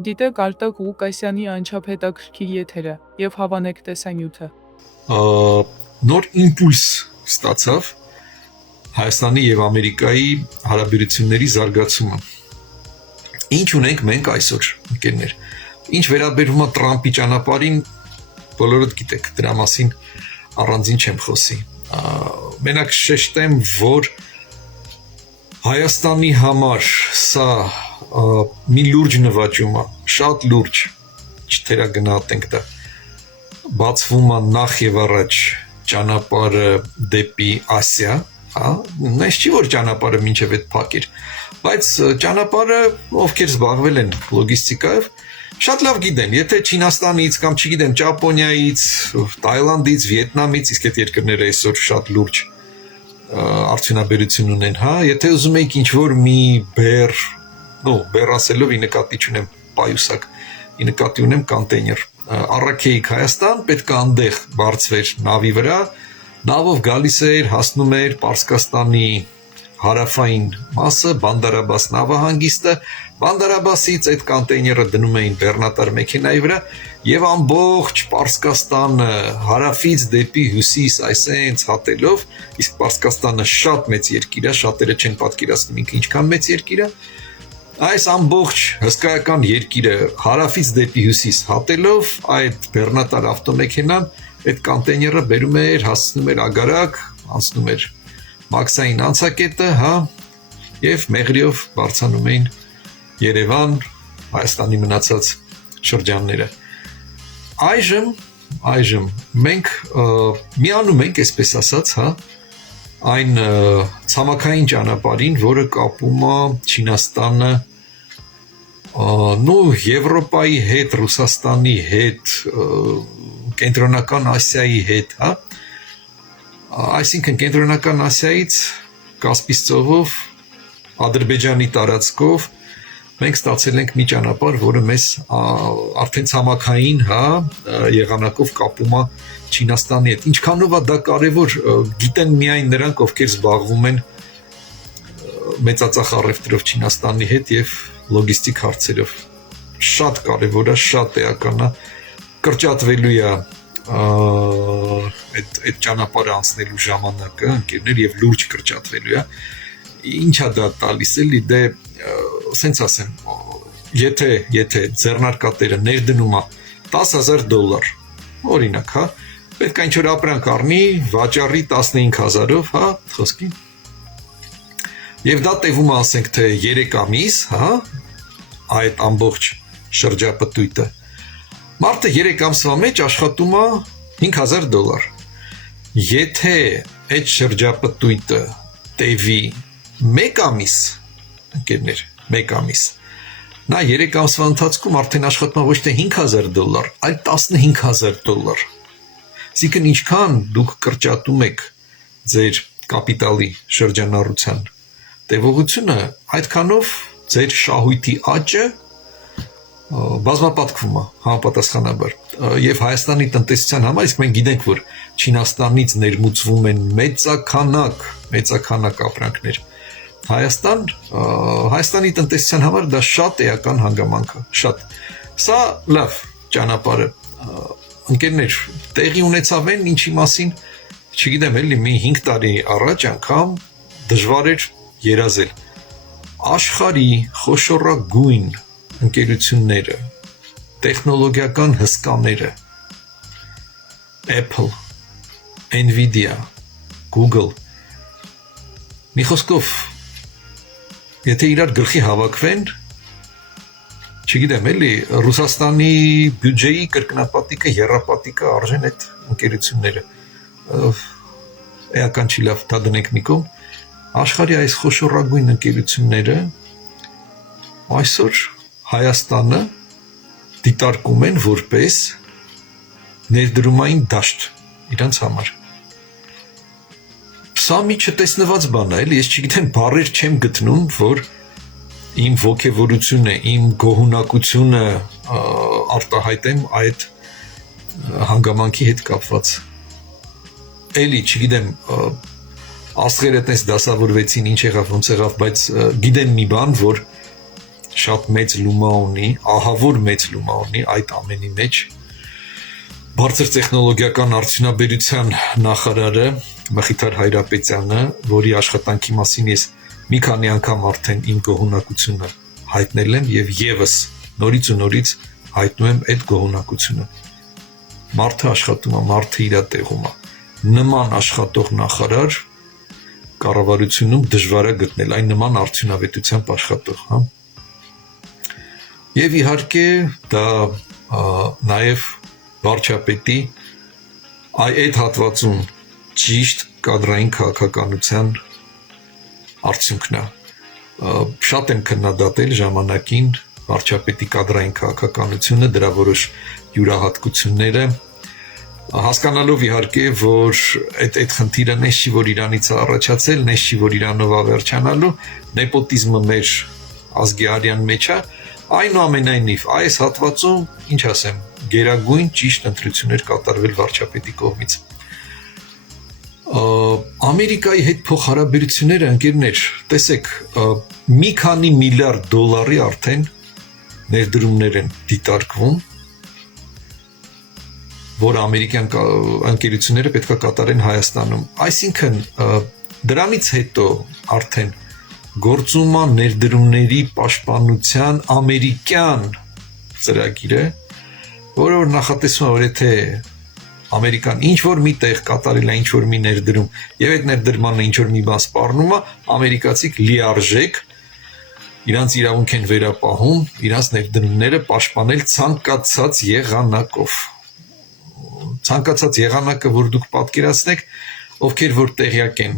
Դիտեք Արտակ Ղուկասյանի անչափահետաքրքիր եթերը և հավանեք տեսանյութը։ Նոր իմպուլս ստացավ Հայաստանի և Ամերիկայի հարաբերությունների զարգացումը։ Ինչ ունենք մենք այսօր, ընկերներ։ Ինչ վերաբերում է Տրամպի ճանապարհին, բոլորդ գիտեք, դրա մասին առանձին չեմ խոսի։ Մենակ շեշտեմ, որ Հայաստանի համար սա մի լուրջ նվաճում է, շատ լուրջ, չթերագնահատենք դա, բացվում է նախ եւ առաջ ճանապարհը դեպի Ասիա, նայած չի որ ճանապարհը մինչև այդ փակ էր, բայց ճանապարհը ովքեր զբաղվել են լոգիստիկայով, շատ լավ գիտեն, եթե Չինաստանից կամ չգիտեմ Ճապոնիայից, Թայլանդից, Վիետնամից, իսկ այդ երկրները այսօր շատ լուրջ արդյունաբերություն ունեն, եթե ուզում եք ինչ-որ մի բեռ, բեռ ասելով ի նկատի չունեմ պայուսակ, ի նկատի ունեմ կոնտեյներ, առաքեիք Հայաստան, պետք է այնտեղ բարձվեր նավի վրա, նավով գալիս էր, հասնում էր Պարսկաստանի հարավային մասը, Բանդար Աբբաս նավահանգիստը, Բանդար Աբբասից այդ կոնտեյները դնում էին բեռնատար մեքենայի վրա եւ ամբողջ Պարսկաստանը հարավից դեպի հյուսիս այսենց հատելով, իսկ Պարսկաստանը շատ մեծ երկիր է, շատերը չեն պատկերացնում ինքը ինչքան մեծ երկիր է, այս ամբողջ հսկայական երկիրը հարավից դեպի հյուսիս հատելով, այդ բեռնատար ավտոմեքենան այդ կոնտեյները բերում էր, հասցնում էր Ագարակ, անցնում էր Մաքսային անցակետը, եւ մեղրիով բարձանում էին Երևան, Հայաստանի մնացած շրջանները։ Այժմ մենք միանում ենք, այսպես ասած, այն ցամաքային ճանապարհին, որը կապում է Չինաստանը, Եվրոպայի հետ, Ռուսաստանի հետ, Կենտրոնական Ասիայի հետ, Այսինքն Կենտրոնական Ասիայից Կասպից ծովով, Ադրբեջանի տարածքով մենք ստացել ենք մի ճանապարհ, որը մեզ արդեն ցամաքային, եղանակով կապում է Չինաստանի հետ։ Ինչքանով է դա կարևոր, գիտեն միայն նրանք, ովքեր զբաղվում են մեծածախ առևտրով Չինաստանի հետ եւ լոգիստիկ հարցերով։ Շատ կարևոր է, շատ էական է, կրճատվելու է այդ ճանապարհը անցնելու ժամանակը, ընկերներ, եւ լուրջ կրճատվելու է։ Ինչա դա տալիս էլի, դե սենց ասեմ, եթե ձեռնարկատերը ներդնում է $10,000, օրինակ, պետք է ինչ-որ ապրանք առնի, վաճառի 15,000-ով, խոսքի։ Եվ դա տևում է, ասենք, թե 3 ամիս, այդ ամբողջ շրջապտույտը։ Մարդը 3 ամսվա մեջ աշխատում է $5,000։ Եթե այդ շրջապտույտը տևի 1 ամիս, ընկերներ, 1 ամիս, նա 3 ամսվա ընթացքում արդեն աշխատում է ոչ թե $5,000, այլ $15,000։ Այսինքն ինչքան դուք կրճատում եք ձեր կապիտալի շրջանառության տևողությունը, այդքանով ձեր շահույթի աճը բազմապատկվում է համապատասխանաբար եւ Հայաստանի տնտեսության համար, իսկ մենք գիտենք, որ Չինաստանից ներմուծվում են մեծականակ ապրանքներ Հայաստանի տնտեսության համար դա շատ էական հանգամանք է, շատ։ Սա լավ ճանապարհ է, ընկերներ, տեղի ունեցավ են ինչի մասին, չգիտեմ էլի մի 5 տարի առաջ անգամ դժվար էր երազել։ Աշխարհի խոշորագույն ընկերությունները, տեխնոլոգիական հսկաները, Apple, Nvidia, Google, մի խոսքով, եթե իրար գլխի հավաքվեն, չգիտեմ էլի, Ռուսաստանի բյուջեի կրկնապատիկը, եռապատիկը արժեն այդ ընկերությունները, էական չի լավ, դա դնենք մի կողմ, աշխարհի այս խոշորագույն ընկերությունները այսօր Հայաստանը դիտարկում են որպես ներդրումային դաշտ իրանց համար։ Սա մի չտեսնված բան է, էլի, ես չգիտեմ, բառեր չեմ գտնում, որ իմ ոգևորությունը, իմ գոհունակությունը արտահայտեմ այդ հանգամանքի հետ կապված։ Էլի, չգիտեմ, աստղերը տես դասավորվեցին, ինչ եղավ, ոնց եղավ, բայց գիտեմ մի բան, որ շատ մեծ լումա ունի, ահավոր մեծ լումա ունի այդ ամենի մեջ։ Բարձր տեխնոլոգիական արդյունաբերության նախարարը Մխիթար Հայրապետյանը, որի աշխատանքի մասին ես մի քանի անգամ արդեն իմ գոհունակությունը հայտնել եմ եւ եւս նորից ու նորից հայտնում եմ այդ գոհունակությունը։ Մարդը աշխատում է, մարդը իր տեղում է։ Նման աշխատող նախարար կառավարությունում դժվար է գտնել, այն նման արդյունավետությամբ աշխատող, հա։ Եվ իհարկե դա նաև վարչապետի այդ հատվածում ճիշտ կադրային քաղաքականության արդյունքն է։ Շատ եմ քննադատել ժամանակին վարչապետի կադրային քաղաքականությունը, դրա որոշ յուրահատկությունները, հասկանալով իհարկե, որ այդ խնդիրը նես չի, որ իրանից է առաջացել, նես չի, որ իրանով է վերջանալու, նեպոտիզմը մեր ազգի արյան մեջ է, այնուամենայնիվ այս հատվածում, ինչ ասեմ, գերագույն ճիշտ ընտրություններ կատարվել վարչապետի կողմից։ Ամերիկայի հետ փոխհարաբերությունները, ընկերներ, տեսեք, մի քանի միլիարդ դոլարի արդեն ներդրումներ են դիտարկվում, որ ամերիկյան ընկերությունները պետք է կատարեն Հայաստանում։ Այսինքն դրանից հետո արդեն գործում է ներդրումների պաշտպանության ամերիկյան ծրագիրը, որը որ նախատեսում է, որ եթե Ամերիկան ինչ-որ մի տեղ կատարել է ինչ-որ մի ներդրում, եւ այդ ներդրմանը ինչ-որ մի բան սպառնում է, ամերիկացիք լիարժեք իրանց իրավունք են վերապահում, իրանց ներդրումները պաշտպանել ցանկացած եղանակով։ Ցանկացած եղանակը, որ դուք պատկերացնեք, ովքեր որ տեղյակ են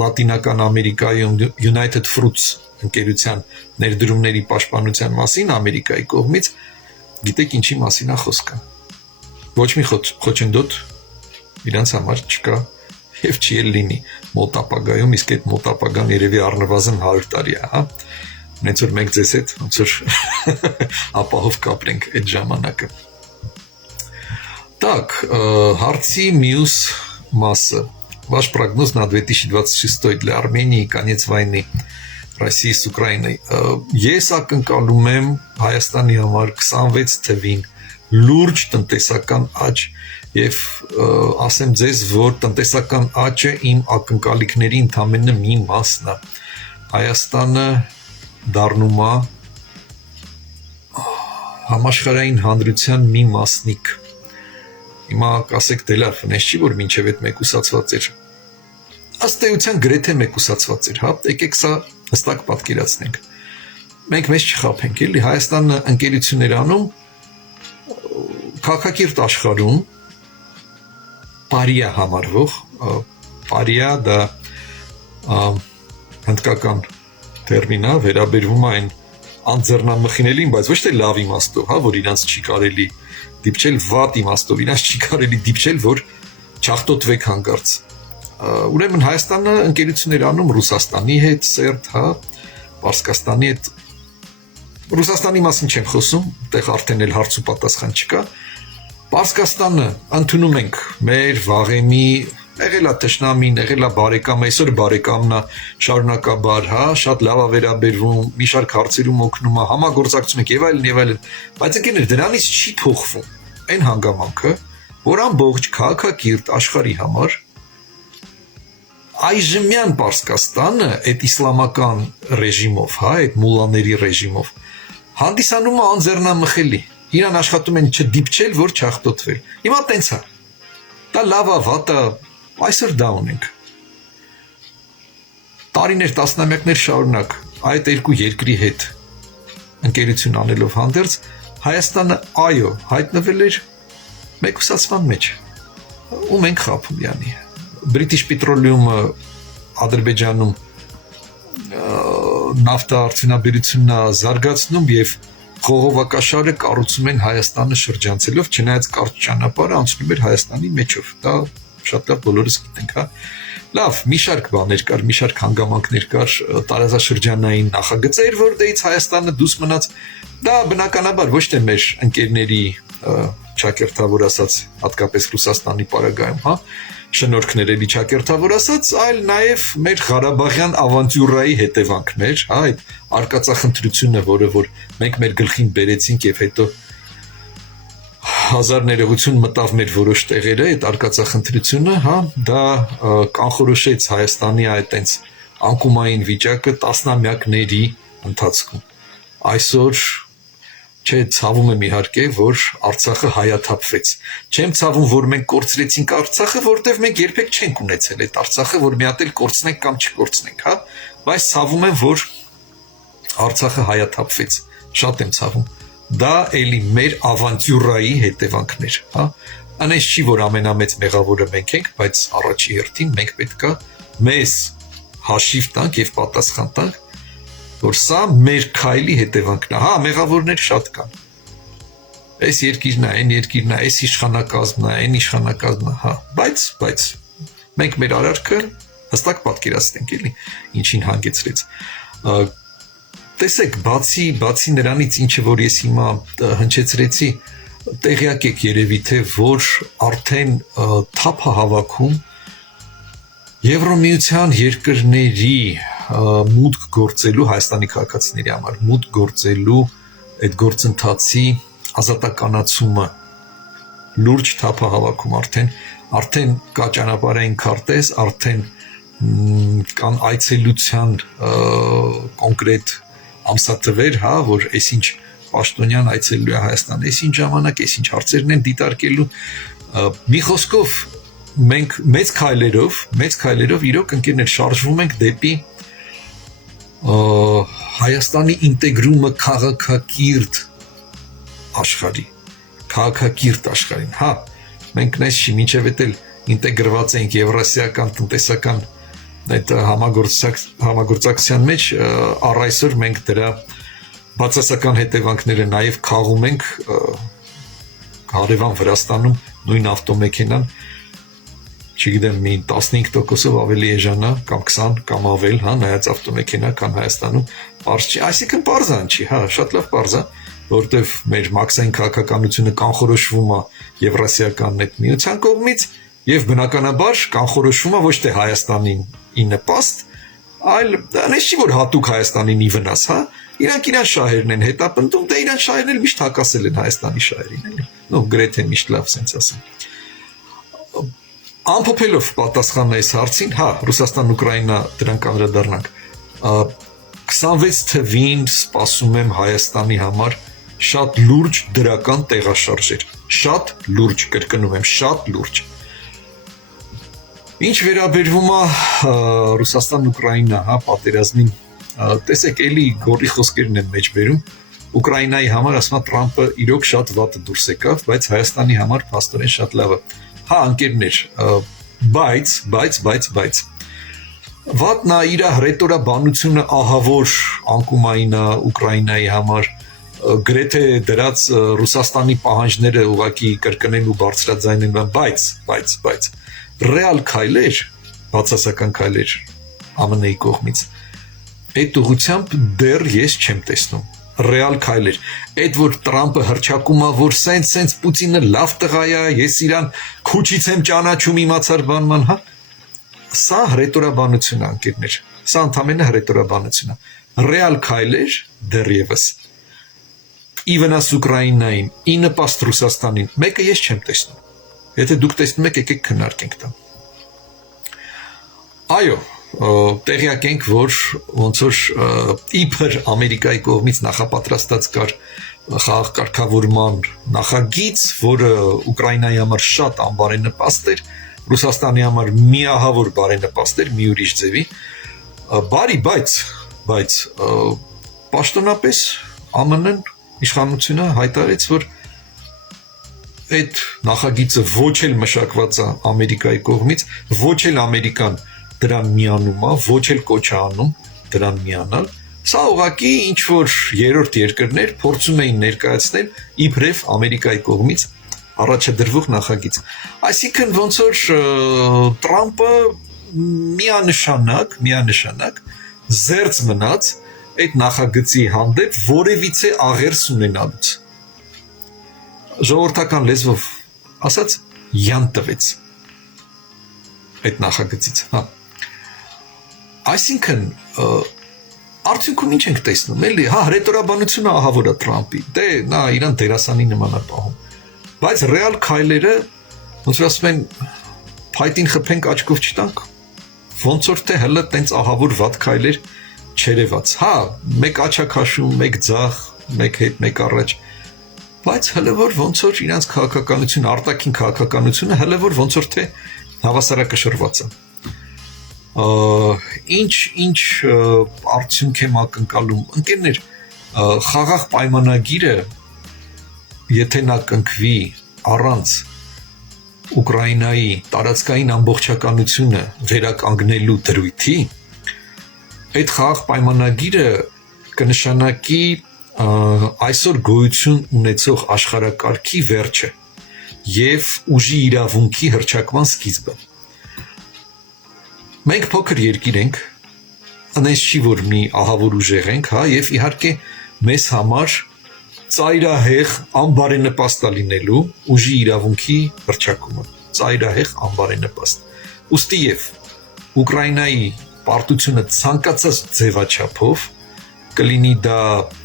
Լատինական Ամերիկայում United Fruits ընկերության ներդրումների պաշտպանության մասին Ամերիկայի կողմից, գիտեք ինչի մասին է խոսքը։ Ոչ մի խոչընդոտ իրանց համար չկա եւ չի էլ լինի մոտ ապագայում, իսկ այդ մոտ ապագան երևի առնվազն 100 տարի է, հա։ Ոնց որ մենք ձեզ հետ ոնց որ ապահով կապրենք այդ ժամանակը։ Так, հարցի մյուս մասը. Ваш прогноз на 2026 для Армении, конец войны России с Украиной. Ես ակնկալում եմ Հայաստանի համար 26 թվին լուրջ տնտեսական աճ եւ ասեմ ձեզ, որ տնտեսական աճը իմ ակնկալիքների ընդամենը մի մասն է։ Հայաստանը դառնում է համաշխարհային հանրության մի մասնիկ։ Հիմա կասեք դե լավ, նես չի որ մինչև այդ մեկուսացված էր։ Ըստ էության գրեթե մեկուսացված էր, հա, եկեք սա հստակ պատկերացնենք։ Մենք մեզ չխաբենք, էլի Հայաստանը ընկերություններ անում քաղաքակիրթ աշխարհում պարիա համարվող, պարիա դա հնդկական տերմին է, վերաբերվում է այն անձեռնամխինելին, բայց ոչ թե լավ իմաստով, հա, որ իրանց չի կարելի դիպչել վատ իմաստով, իրանց չի կարելի դիպչել, որ չախտոտվեք հանկարծ։ Ուրեմն Հայաստանը ընկերություններ անում Ռուսաստանի հետ, սերտ, հա, Պարսկաստանի հետ։ Ռուսաստանի մասին չեմ խոսում, այդտեղ արդեն էլ հարց ու պատասխան չկա։ Պարսկաստանը ընդունում ենք մեր վաղեմի, եղել է թշնամին, եղել է բարեկամ, այսօր բարեկամն է, շարունակաբար, հա, շատ լավ է վերաբերվում, մի շարք հարցերում օգնում է, համագործակցում ենք եւ այլն եւ այլն, բայց ընկերներ, դրանից չի փոխվում այն հանգամանքը, որ ամբողջ քաղաքակիրթ աշխարհի համար այժմյան Պարսկաստանը այդ իսլամական ռեժիմով, հա, այդ մուլլաների ռեժիմով հանդիսանում է անձեռնամխելի։ Իրան աշխատում են չդիպչել, որ չախտոտվել։ Հիմա տենց է։ Դա լավ է, վատ է, այսօր դա ունենք։ Տարիներ, տասնամյակներ շարունակ այդ երկու երկրի հետ ընկերություն անելով հանդերձ Հայաստանը, այո, հայտնվել էր մեկուսացման մեջ։ Ու մենք խաբում յանի։ British Petroleum-ը Ադրբեջանում նավթա արդյունաբերությունն է զարգացնում եւ խողովակաշարը կառուցում են Հայաստանը շրջանցելով, չնայած կարճ ճանապարհը անցնում էր Հայաստանի մեջով։ Դա շատ լավ բոլորս գիտենք, հա։ Լավ, մի շարք բաներ կար, մի շարք հանգամանքներ կար, տարածաշրջանային նախագծեր, որտեղից Հայաստանը դուրս մնաց։ Դա բնականաբար ոչ թե մեր ընկերների ճակերտավոր ասած, հատկապես Ռուսաստանի պարագայում, հա, շնորհքներ էլի ճակերտավոր ասած, այլ նաև մեր Ղարաբաղյան ավանտյուրայի հետևանքներ, հա, այդ արկածախնդրությունը, որը որ մենք մեր գլխին բերեցինք եւ հետո հազար ներողություն մտավ մեր որոշ տեղերը, այդ արկածախնդրությունը, հա, դա կանխորոշեց Հայաստանի այդ այնց անկումային վիճակը տասնամյակների ընթացքում։ Այսօր չէ, ցավում եմ իհարկե, որ Արցախը հայաթափվեց։ Չեմ ցավում, որ մենք կորցրեցինք Արցախը, որտեղ մենք երբեք չենք ունեցել այդ Արցախը, որ մի հատ էլ կորցնենք կամ չկորցնենք, հա, բայց ցավում եմ, որ Արցախը հայաթափվեց։ Շատ եմ ցավում։ Դա էլի մեր ավանտյուրայի հետևանքներ, հա։ Անես չի, որ ամենամեծ մեղավորը մենք ենք, բայց առաջի հերթին մենք պետքա մեզ հաշիվ տանք եւ պատասխան տանք, որ սա մեր քայլի հետևանքն է, հա, մեղավորներ շատ կան։ Այս երկիրն է, այն երկիրն է, այս իշխանակազմն է, այն իշխանակազմն է, հա, բայց մենք մեր արարքը հստակ պատկերացնենք, էլի, ինչին հանգեցրեց։ Տեսեք, բացի նրանից, ինչը որ ես հիմա հնչեցրեցի, տեղյակ եք երևի թե որ արդեն թափ հավաքում Եվրոմիության երկրների մուտք գործելու Հայաստանի քաղաքացիների համար մուտք գործելու այդ գործընթացի ազատականացումը լուրջ թափահավաքում արդեն կա ճանապարհային քարտեզ, արդեն կան այցելության կոնկրետ ամսաթվեր, հա, որ այսինչ պաշտոնյան այցելելու է Հայաստան, այսինչ ժամանակ, այսինչ հարցերն են դիտարկելու։ Մի խոսքով մենք մեծ քայլերով իրոք ընկերներ շարժվում ենք դեպի Հայաստանի ինտեգրումը քաղաքակիրթ աշխարհին, հա, մենք նես չի մինչև էտել ինտեգրված ենք եվրասիական տնտեսական այդ համագործակցության մեջ, առ այսօր մենք դրա բացասական հետևանքները նաև քաղում ենք հարևան Վրաստանում նույն ավտոմեքենան, չգիտեմ, մի 15%-ով ավելի էժանա, կամ 20 կամ ավել, հա, նայած ավտոմեքենա, քան Հայաստանում, պարզ չի, այսինքն պարզան չի, հա, շատ լավ պարզ է, որտեվ մեր մաքսային քաղաքականությունը կանխորոշվում է Եվրասիական այդ միության կողմից եւ բնականաբար կանխորոշվում է ոչ թե Հայաստանին ի նպաստ, այլ դրանից չի որ հատուկ Հայաստանին ի վնաս, հա, իրանք իրան շահերն են հետապնդում, դե իրան շահերն էլ միշտ հակասել են Հայաստանի շահերին, էլի, նո գրեթե միշտ լավ sense ասեմ։ Ամփոփելով պատասխանն այս հարցին, հա, Ռուսաստան-Ուկրաինա դրանք անդրադառնանք։ 26 թվին սպասում եմ Հայաստանի համար շատ լուրջ դրական տեղաշարժեր, շատ լուրջ, կրկնում եմ, շատ լուրջ։ Ինչ վերաբերվում է Ռուսաստան-Ուկրաինա, հա, պատերազմին, տեսեք, էլի գորի խոսքերն են մեջ բերում։ Ուկրաինայի համար ասում է Տրամպը իրոք շատ վատը դուրս եկավ, բայց Հայաստանի համար փաստորեն շատ լավը։ Հա, ընկերներ, բայց վատնա իր հռետորաբանությունը ահավոր անկումային է Ուկրաինայի համար, գրեթե դրած Ռուսաստանի պահանջները ուղղակի կրկնել ու բարձրաձայնել, բայց ռեալ քայլեր, բացասական քայլեր ԱՄՆ-ի կողմից այդ ուղղությամբ դեռ ես չեմ տեսնում։ Ռեալ քայլեր, այդ որ Տրամպը հռչակում է, որ սենց Պուտինը լավ տղա է, ես իրան քուչից եմ ճանաչում իմացար բանման, հա, սա հռետորաբանություն է, ընկերներ, սա ընդամենը հռետորաբանություն է, ռեալ քայլեր դեռևս ի վնաս Ուկրաինային, ի նպաստ Ռուսաստանին, մեկը ես չեմ տեսնում, եթե դուք տեսնում եք, եկեք քննարկենք դա։ Այո, տեղյակ ենք, որ ոնց որ իբր Ամերիկայի կողմից նախապատրաստած կար խաղաղ կարգավորման նախագիծ, որը Ուկրաինայի համար շատ անբարենպաստ էր, Ռուսաստանի համար միահավոր բարենպաստ էր, մի ուրիշ ձևի, բարի, բայց պաշտոնապես ԱՄՆ-ն իշխանությունը հայտարարեց, որ այդ նախագիծը ոչ էլ մշակված է Ամերիկայի կողմից, ոչ էլ Ամերիկան դրան միանում է, ոչ էլ կոչ է անում դրան միանալ, սա ուղղակի ինչ-որ երրորդ երկրներ փորձում էին ներկայացնել իբրև Ամերիկայի կողմից առաջադրվող նախագիծ։ Այսինքն ոնց որ Տրամպը միանշանակ զերծ մնաց այդ նախագծի հանդեպ որևիցե աղերս ունենալուց։ Ժողովրդական լեզվով ասած յան տվեց։ այդ նախագծից, հա։ Այսինքն արդյունքում ինչ ենք տեսնում, էլի, հա, հրետորաբանությունը ահավոր է Տրամպի, դե նա իրան դերասանի նման է պահում, բայց ռեալ քայլերը, ոնց որ ասում են, փայտին խփենք աչքով չտանք, ոնց որ թե հələ տենց ահավոր վատ քայլեր չերևաց, հա, մեկ աչք քաշում, մեկ ձախ, մեկ հետ, մեկ առաջ, բայց հələ որ ոնց որ իրանց քաղաքականությունը, արտաքին քաղաքականությունը հələ որ ոնց որ թե հավասարակշռված է։ Ինչ արդյունք եմ ակնկալում, ընկերներ, խաղաղ պայմանագիրը, եթե նա կնքվի առանց Ուկրաինայի տարածքային ամբողջականությունը վերականգնելու դրույթի, այդ խաղաղ պայմանագիրը կնշանակի այսօր գոյություն ունեցող աշխարհակարգի վերջը եւ ուժի իրավունքի հռչակման սկիզբը։ Մենք փոքր երկիր ենք, այնպես չի որ մի ահավոր ուժեղ ենք, հա, եւ իհարկե մեզ համար ծայրահեղ անբարենպաստ լինելու ուժի իրավունքի հռչակումը, ծայրահեղ անբարենպաստ։ Ոստի եւ Ուկրաինայի պարտությունը ցանկացած ձևաչափով կլինի դա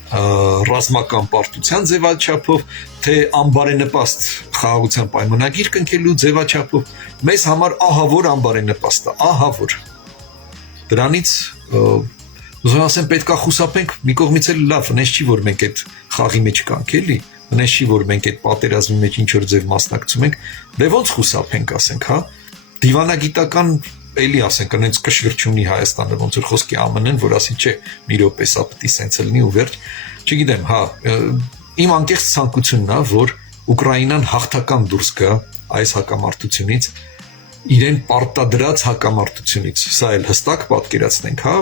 ռազմական պարտության ձևաչափով, թե անբարենպաստ խաղաղության պայմանագիր կնքելու ձևաչափով, մեզ համար ահավոր անբարենպաստ է, ահավոր։ Դրանից ուզում ասեմ պետքա խուսափենք մի կողմից էլ լավ, այնպես չի որ մենք այդ խաղի մեջ կանք, էլի, այնպես չի որ մենք այդ պատերազմի մեջ ինչ որ ձև մասնակցում ենք, դե ոնց խուսափենք, ասենք, հա, դիվանագիտական էլի ասենք, այնց կշիռ չունի Հայաստանը, ոնց որ խոսքի ԱՄՆ-ն, որ ասի, չէ, մի րոպե սա պետք է սենց լինի ու վերջ, չգիտեմ, հա, իմ անկեղծ ցանկությունն է, որ Ուկրաինան հաղթական դուրս գա այս հակամարտությունից, իրեն պարտադրած հակամարտությունից, սա էլ հստակ պատկերացնենք, հա,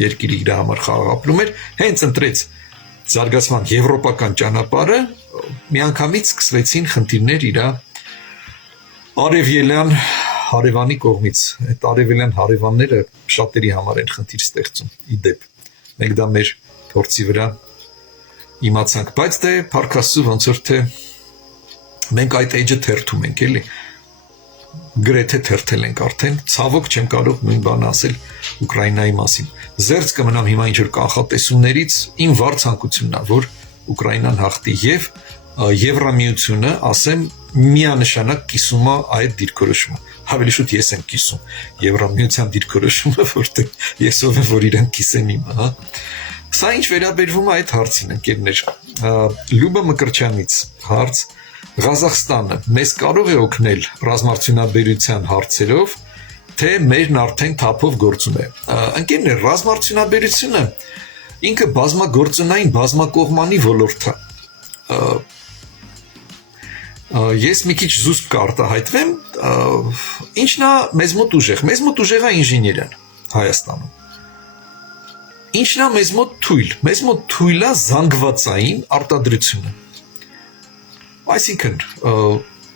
երկիրը իր համար խաղաղ ապրում էր, հենց ընտրեց զարգացման եվրոպական ճանապարհը, միանգամից սկսվեցին խնդիրներ իր արևելյան հարևանի կողմից, այդ արևելյան հարևանները շատերի համար են խնդիր ստեղծում, իդեպ, մենք դա մեր փորձի վրա իմացանք, բայց դե փառքաստու ոնց որ թե մենք այդ էջը թերթում ենք, էլի, գրեթե թերթել ենք արդեն, ցավոք չեմ կարող նույն բանը ասել Ուկրաինայի մասին, զերծ կմնամ հիմա ինչ որ կանխատեսումներից, իմ վառ ցանկությունն է, որ Ուկրաինան հաղթի եւ Եվրամիությունը, ասեմ, միանշանակ կիսում է այդ դիրքորոշումը, ավելի շուտ ես եմ կիսում Եվրամիության դիրքորոշումը, որտեղ ես ով եմ, որ իրեն կիսեն իմը, հա։ Սա ինչ վերաբերվում է այդ հարցին, ընկերներ, Լյուբա Մկրտչյանից հարց, Ղազախստանը մեզ կարող է օգնել ռազմարտունաբերության հարցերով, թե մերն արդեն թափով գործում է։ Ընկերներ, ռազմարտունաբերությունը ինքը բազմագործունային բազմակողմանի ոլորտ է։ Ես մի քիչ զուսպ կարտահայտվեմ, ինչն է մեզ մոտ ուժեղ է ինժեներիան Հայաստանում։ Ինչն է մեզ մոտ թույլ է զանգվածային արտադրությունը։ Այսինքն,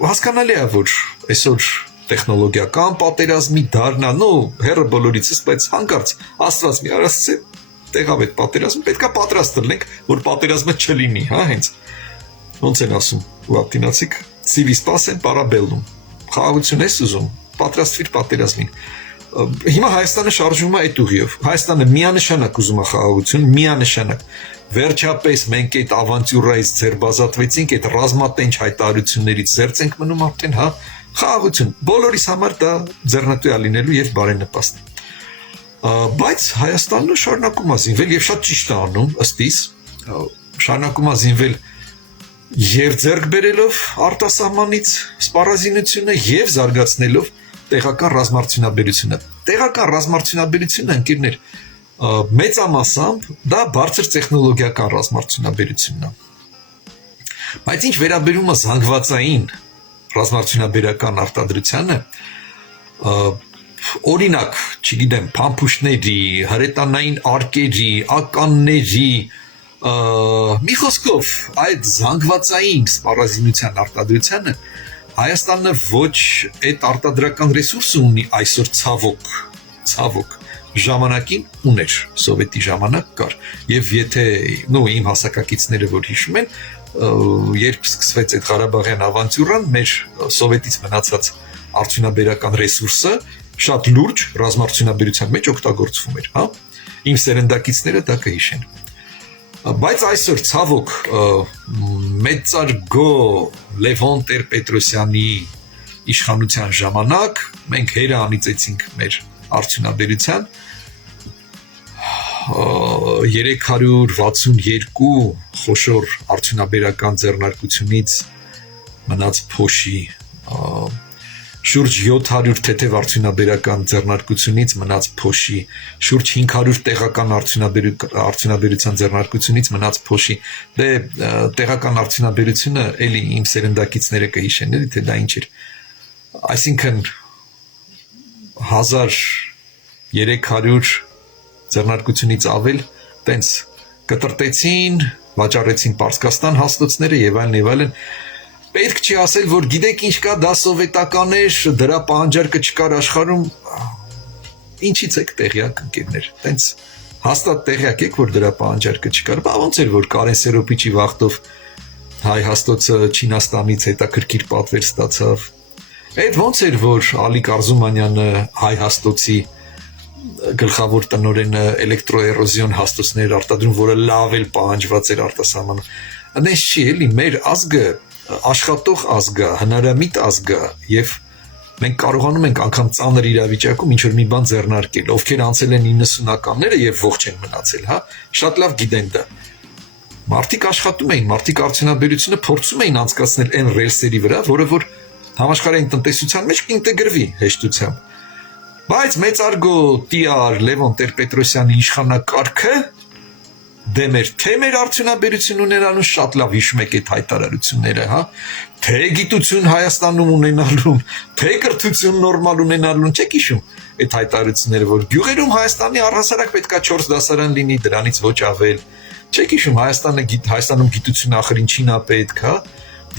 հասկանալի է, որ այսօր տեխնոլոգիական պատերազմի դարն է, հերը բոլորիցս, բայց հանկարծ Աստված մի արասցե տեղավ այդ պատերազմը, պետքա պատրաստ լինենք, որ պատերազմը չլինի, հա, հենց։ Ոնց են ասում լատինացիք, civis pacem para bellum։ Խաղաղություն ես ուզում, պատրաստվիր պատերազմին։ Հիմա Հայաստանը շարժվում է այդ ուղիով։ Հայաստանը միանշանակ ուզում է խաղաղություն, միանշանակ։ Վերջապես մենք այդ ավանտյուրայից ձերբազատվեցինք, այդ ռազմատենչ հայտարարություններից զերծ ենք մնում արդեն, հա, խաղաղություն։ Բոլորիս համար դա ձեռնտու է լինելու եւ բարենպաստ։ Բայց Հայաստանը շարունակում է զինվել եւ շատ ճիշտ է անում, ըստ իս, շարունակում է զինվել եւ ձեռք բերելով արտասահմանից սպառազինությունը եւ զարգացնելով տեղական ռազմարտունաբերությունը։ Տեղական ռազմարտունաբերությունը, ընկերներ, մեծամասամբ դա բարձր տեխնոլոգիական ռազմարտունաբերությունն է։ Բայց ինչ վերաբերում է զանգվածային ռազմարտունաբերական արտադրությանը, օրինակ, չգիտեմ, փամփուշտների, հրետանային արկերի, ականների, մի խոսքով այդ զանգվածային սպառազինության արտադրությանը Հայաստանը ոչ այդ արտադրական ռեսուրսը ունի այսօր ցավոք ժամանակին ուներ, սովետի ժամանակ կար եւ եթե իմ հասակակիցները որ հիշում են երբ սկսվեց այդ Ղարաբաղյան ավանտյուրան մեր սովետից մնացած արդյունաբերական ռեսուրսը շատ լուրջ ռազմարդյունաբերության մեջ օգտագործվում էր, հա։ Իմ սերնդակիցները դա կհիշեն։ Բայց այսօր ցավոք մեծարգո Լևոն Տեր-Պետրոսյանի իշխանության ժամանակ մենք հերը անիծեցինք մեր արդյունաբերության 362 խոշոր արդյունաբերական ձեռնարկությունից մնաց փոշի շուրջ 700 թեթև արդյունաբերական ձեռնարկությունից մնաց փոշի շուրջ 500 տեղական արդյունաբերության ձեռնարկությունից մնաց փոշի դե տեղական արդյունաբերությունը էլի իմ սերնդակիցները կհիշեն էլի թե դա ինչ էր այսինքն 1300 ձեռնարկությունից ավել տենց կտրտեցին վաճառեցին Պարսկաստան հաստոցները եւ այլն պետք չի ասել որ գիտեք ինչ կա դա սովետական էր դրա պահանջարկը չկար աշխարհում ինչից եք տեղյակ ընկերներ տենց հաստատ տեղյակ եք որ դրա պահանջարկը չկար բա ոնց էր որ Կարեն Սերոպիչի վախտով հայ հաստոցը Չինաստանից հետաքրքիր պատվեր ստացավ այդ ոնց էր որ Ալիկ Արզումանյանը հայ հաստոցի գլխավոր տնօրենը էլեկտրոէրոզիոն հաստոցներ արտադրում որը լավ էլ պահանջված էր արտասահմանում այնպես չի էլի մեր ազգը աշխատող ազգա, հնարամիտ ազգա եւ մենք կարողանում ենք անգամ ծանր իրավիճակում ինչ որ մի բան ձեռնարկել, ովքեր անցել են 90-ականները եւ ողջ են մնացել, հա, շատ լավ գիտեն դա։ Մարդիկ աշխատում էին, մարդիկ արդյունաբերությունը փորձում էին անցկացնել այն ռելսերի վրա, որը որ համաշխարհային տնտեսության մեջ կինտեգրվի հեշտությամբ։ Բայց մեծարգո տիար Լևոն Տեր-Պետրոսյանի իշխանակարգը դեմ էր թե մեր արդյունաբերություն ունենալուն շատ լավ հիշում եք այդ հայտարարությունները, հա, թե գիտություն Հայաստանում ունենալուն, թե կրթություն նորմալ ունենալուն, չեք հիշում այդ հայտարարությունները, որ գյուղերում Հայաստանի առհասարակ պետքա 4 դասարան լինի, դրանից ոչ ավել, չեք հիշում Հայաստանում գիտություն ախր ինչին է պետք, հա,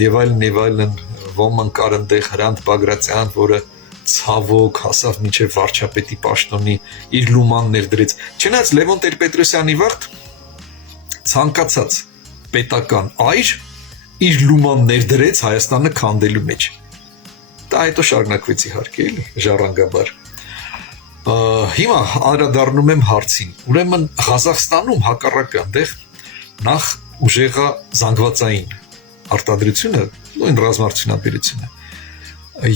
եւ այլն, ոմն կար այնտեղ Հրանտ Բագրատյան, որը ցավոք հասավ մինչև վարչապետի պաշտոնի իր լումաններ դրեց։ Չնայած Լևոն Տեր-Պետրոսյանի վաղտ ցանկացած պետական այր իր լուման ներդրեց Հայաստանը քանդելու մեջ։ Դա հետո շարունակվեց իհարկե էլի ժառանգաբար։ Հիմա անդրադառնում եմ հարցին։ Ուրեմն Ղազախստանում հակառակը այնտեղ նախ ուժեղա զանգվածային արտադրությունը, նույն ռազմարդյունաբերությունը։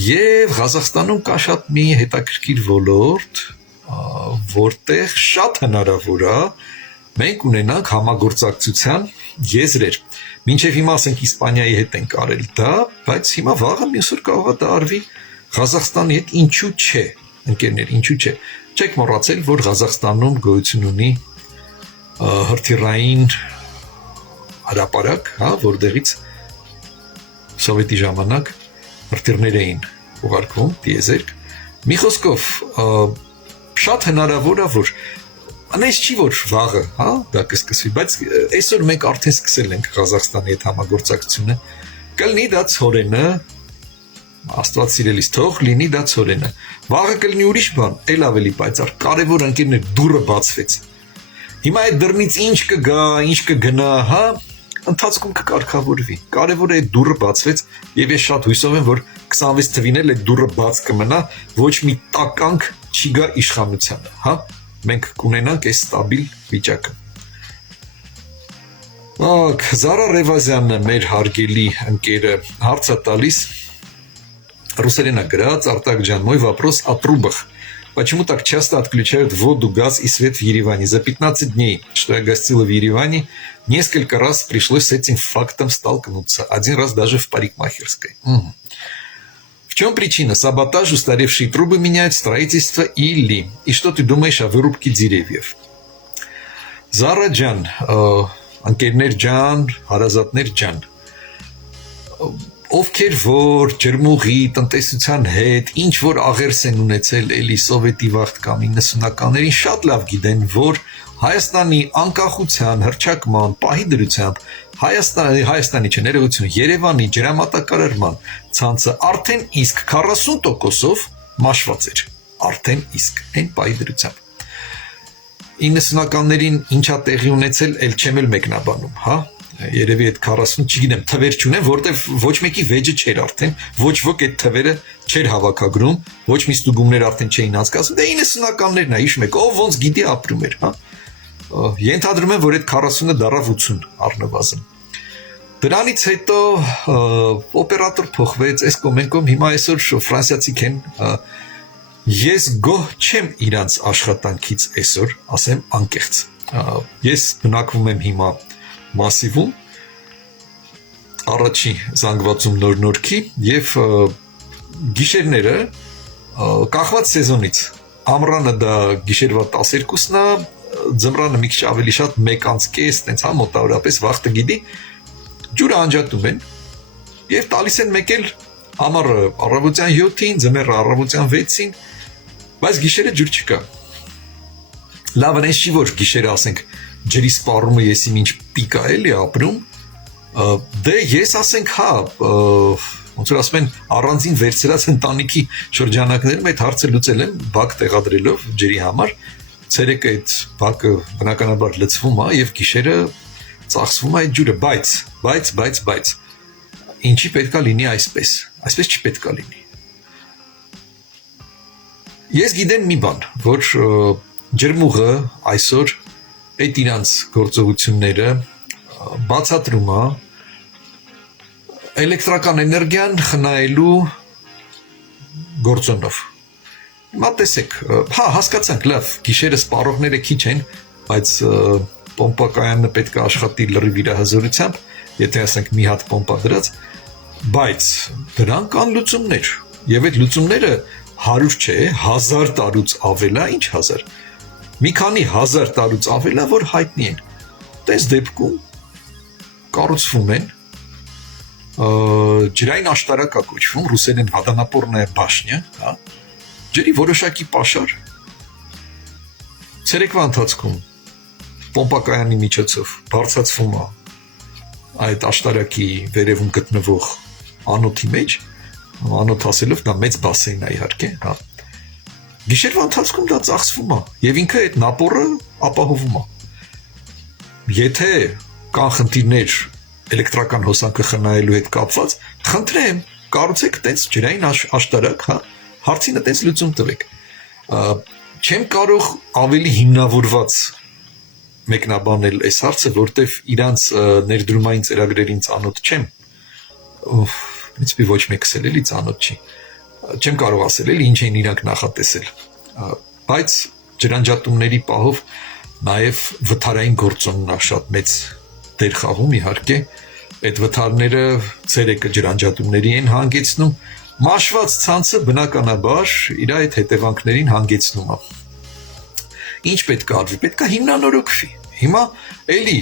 Եվ Ղազախստանում կա շատ մի հետաքրքիր ոլորտ, որտեղ շատ հնարավոր է մենք ունենանք համագործակցության եզրեր։ Մինչև հիմա ասենք Իսպանիայի հետ ենք արել դա, բայց հիմա վաղը մյուսօր կարող է դա արվի Ղազախստանի հետ, ինչու՞ չէ, ընկերներ, ինչու՞ չէ։ Չեք մոռացել, որ Ղազախստանում գոյություն ունի հրթիռային հրապարակ, հա, որտեղից սովետի ժամանակ հրթիռներ էին ուղարկվում, տիեզերք։ Մի խոսքով, շատ հնարավոր է, որ Անես չի որ վաղը, հա, դա կսկսվի, բայց այսօր մենք արդեն սկսել ենք Ղազախստանի հետ համագործակցությունը։ Կլինի դա ցորենը, Աստված սիրելիս թող լինի դա ցորենը։ Վաղը կլինի ուրիշ բան, էլ ավելի պայծառ, կարևոր ընկերներ դուռը բացվեց։ Հիմա այդ դռնից ինչ կգա, ինչ կգնա, հա, ընթացքում կկարգավորվի։ Կարևորը այդ դուռը բացվեց, եւ ես շատ հույսով եմ, որ 26 թվին էլ այդ դուռը բաց կմնա, ոչ մի տականք չի գա իշխանությանը, հա։ Մենք կունենանք այս ստաբիլ վիճակը։ Զարա Ռևազյանն մեր հարգելի ընկերը հարց է тալիս русերենա գրած Արտակ ջան, мой вопрос о трубах. Почему так часто отключают воду, газ и свет в Ереване? За 15 дней, что я гостила в Ереване, несколько раз пришлось с этим фактом столкнуться. Один раз даже в парикмахерской. В чем причина? Саботаж, устаревшие трубы меняют, строительство или? И что ты думаешь о вырубке деревьев? Զարա ջան, ընկերներ ջան, հարազատներ ջան, ովքեր որ ջրմուղի տնտեսության հետ ինչ որ աղերս են ունեցել էլի սովետի վաղտ կամ 90-ականներին շատ լավ գիտեն, որ Հայաստանի անկախության, հռչակման, պահի դրությամբ Հայաստանի չներողություն, Երևանի ջրամատակարարման ցանցը արդեն իսկ 40%-ով մաշված էր, արդեն իսկ այն պահի դրությամբ 90-ականներին ինչա տեղի ունեցել, էլ չեմ էլ մեկնաբանում, հա, երևի այդ 40, չգիտեմ, թվեր չունեմ, որտեվ ոչ մեկի վեճը չէր արդեն, ոչ ոք այդ թվերը չէր հավաքագրում, ոչ մի ստուգումներ արդեն չէին անցկացվում, դե 90-ականներն է, հիշում եք, ով ոնց գիտի ապրում էր, հա։ Ենթադրում եմ, որ այդ 40-ը դարավ 80 առնվազն։ Դրանից հետո օպերատոր փոխվեց, այս կոմենկոմ հիմա այսօր ֆրանսիացիք են, ես գոհ չեմ իրանց աշխատանքից այսօր, ասեմ անկեղծ։ Ես բնակվում եմ հիմա Մասիվում, առաջի զանգվածում նոր-նորքի և գիշերները կախված սեզոնից, ամռանը դա գիշերվա 12-ն է, ձմռանը մի քիչ ավելի շատ 1:30, տենց հա մոտավորապես վաղտը գիտի, ջուրը անջատում են և տալիս են մեկ էլ ամառը առավոտյան 7-ին, ձմեռը առավոտյան 6-ին, բայց գիշերը ջուր չկա։ Լավ այնց չի, որ գիշերը ասենք ջրի սպառումը ես իմ ինչ պիկ է էլի ապրում, դե ես ասենք հա, ոնց որ ասում են առանձին վերցրած ընտանիքի շրջանակներում այդ հարցը լուծել եմ բակ տեղադրելով ջրի համար, ցերեկը այդ բակը բնականաբար լցվում է եւ գիշերը ծախսվում է այդ ջուրը, բայց ինչի պետքա լինի այսպես չպետքա լինի։ Ես գիտեմ մի բան, որ ջրմուղը այսօր այդ իրանց գործողությունները բացատրում է էլեկտրական էներգիան խնայելու գործոնով։ Հիմա տեսեք, հա, հասկացանք, լավ, գիշերը սպառողները քիչ են, բայց պոմպակայանը պետք է աշխատի լրիվ իր հզորությամբ, եթե ասենք մի հատ պոմպա դրած, բայց դրանք կան լուծումներ, եւ այդ լուծումները 100 չէ, 1000 տարուց ավել է, ինչ 1000։ Մի քանի 1000 տարուց ավել է, որ հայտնի են։ Տես դեպքում կառուցվում են ջրային աշտարակ է կոչվում, ռուսերեն водонапорная башня, հա։ Ջրի որոշակի պաշար ցերեկվա ընթացքում պոմպակայանի միջոցով բարձրացվում է այդ աշտարակի վերևում գտնվող անոթի մեջ, անոթ ասելով դա մեծ բասեին է իհարկե, հա։ Գիշերվա ընթացքում դա ծախսվում է եւ ինքը այդ նապորը ապահովում է։ Եթե կան խնդիրներ էլեկտրական հոսանքը խնայելու հետ կապված, խնդրեմ, կառուցեք տենց ջրային աշտարակ, հա, հարցինը տենց լուծում տվեք։ Չեմ կարող ավելի հիմնավորված մեկնաբանել այս հարցը, որտեվ իրանց ներդրումային ծրագրերին ծանոթ չեմ։ Ինձ ոչ մեկս էլի ծանոթ չի։ Չեմ կարող ասել էլի ինչ են իրանք նախատեսել։ Բայց ջրանջատումների պահով նաև վթարային գործոնն է շատ մեծ դեր խաղում իհարկե։ Այդ վթարները ցերեկը ջրանջատումների են հանգեցնում, մաշված ցանցը բնականաբար իր այդ հետևանքներին հանգեցնում է։ Ինչ պետք է արվի, պետք է հիմնանորոգվի։ Հիմա էլի,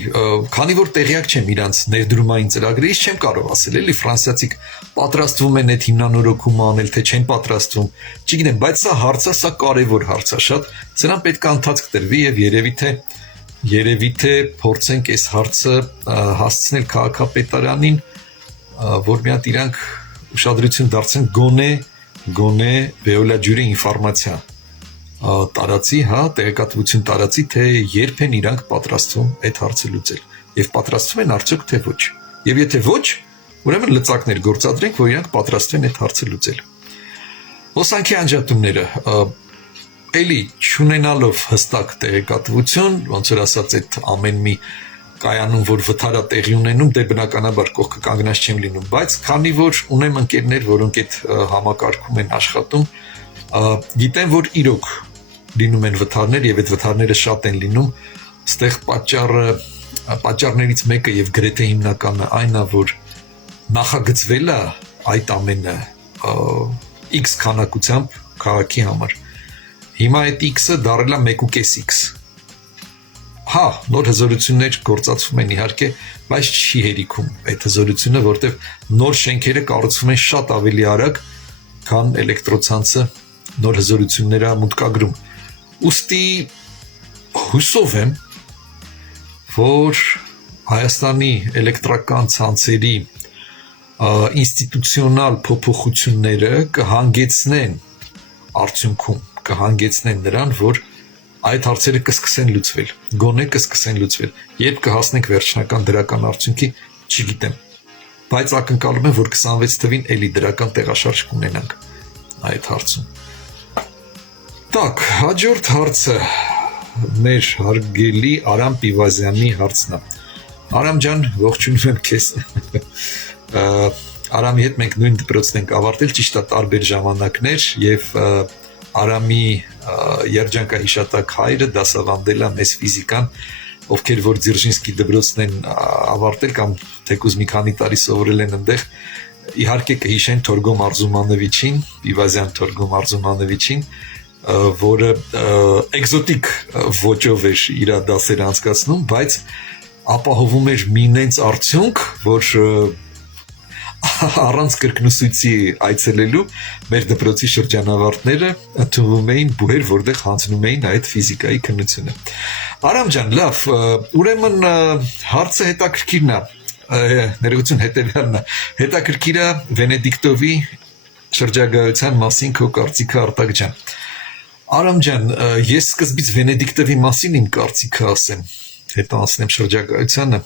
քանի որ տեղյակ չեմ իրանց ներդրումային ծրագրերից, չեմ կարող ասել, էլի ֆրանսիացիք պատրաստվում են այդ հիմնանորոգումը անել, թե չեն պատրաստվում, չգիտեմ, բայց սա հարց է, սա կարևոր հարց է շատ, սրան պետք է ընթացք տրվի եւ երևի թե փորձենք այս հարցը հասցնել քաղաքապետարանին, որ մի հատ իրանք ուշադրություն դարձնեն գոնե վեոլաջուրի ինֆորմացիա տարածի, հա, տեղեկատվություն տարածի, թե երբ են իրանք պատրաստվում այդ հարցը լուծել եւ պատրաստվում են արդյոք թե ոչ։ Եվ եթե ոչ, ուրեմն լծակներ գործադրենք, որ իրանք պատրաստվեն այդ հարցը լուծել։ Հոսանքի անջատումները էլի չունենալով հստակ տեղեկատվություն, ոնց որ ասած այդ ամեն մի կայանում, որ վթարա տեղի ունենում, դե բնականաբար կողքը կանգնած չեմ լինում, բայց քանի որ ունեմ ընկերներ, որոնք այդ համակարգում են աշխատում, գիտեմ, որ իրոք լինում են վթարներ եւ այդ վթարները շատ են լինում, ստեղ պատճառներից մեկը եւ գրեթե հիմնականը այն է, որ նախագծվել է այդ ամենը X քանակությամբ քաղաքի համար։ Հիմա այդ X-ը դարել է 1.5x։ Հա, նոր հզորություններ գործածվում են իհարկե, բայց չի հերիքում այդ հզորությունը, որտեղ նոր շենքերը կառուցվում են շատ ավելի արագ, քան էլեկտրոցանցը նոր հզորությունները մուտքագրում։ Ուստի հուսով եմ, որ Հայաստանի էլեկտրական ցանցերի ինստիտուցիոնալ փոփոխությունները կհանգեցնեն արդյունքում, կհանգեցնեն նրան, որ այդ հարցերը կսկսեն լուծվել, գոնե կսկսեն լուծվել, երբ կհասնենք վերջնական դրական արդյունքի, չգիտեմ, բայց ակնկալում եմ, որ 26 թվին էլի դրական տեղաշարժ կունենանք այդ հարցում։ Так, հաջորդ հարցը մեր հարգելի Արամ Պիվազյանի հարցն է։ Արամ ջան, ողջունում եմ քեզ։ Արամի հետ մենք նույն դպրոցն ենք ավարտել, ճիշտ է տարբեր ժամանակներ եւ Արամի երջանկահիշատակ հայրը դասավանդել է մեզ ֆիզիկան, ովքեր որ Ձիրջինսկի դպրոցն են ավարտել կամ թեկուզ մի քանի տարի սովորել են այնտեղ, իհարկե կհիշեն Թորգոմ Արզումանովիչին, Պիվազյան Թորգոմ Արզումանովիչին, որը էկզոտիկ ոճով էր իր դասերը անցկացնում, բայց ապահովում էր մի նենց արդյունք, որ առանց կրկնուսույցի այցելելու մեր դպրոցի շրջանավարտները ընդունվում էին բուհեր, որտեղ հանձնում էին այդ ֆիզիկայի քննությունը։ Արամ ջան, լավ, ուրեմն հարցը հետաքրքիրն է, ներողություն հետևյալն է, հետաքրքիր է Վենեդիկտովի շրջագայության մասին քո կարծիքը Արտակ ջան։ Արամ ջան, ես սկզբից Վենեդիկտովի մասին իմ կարծիքը ասեմ, հետո անցնեմ շրջագայությանը։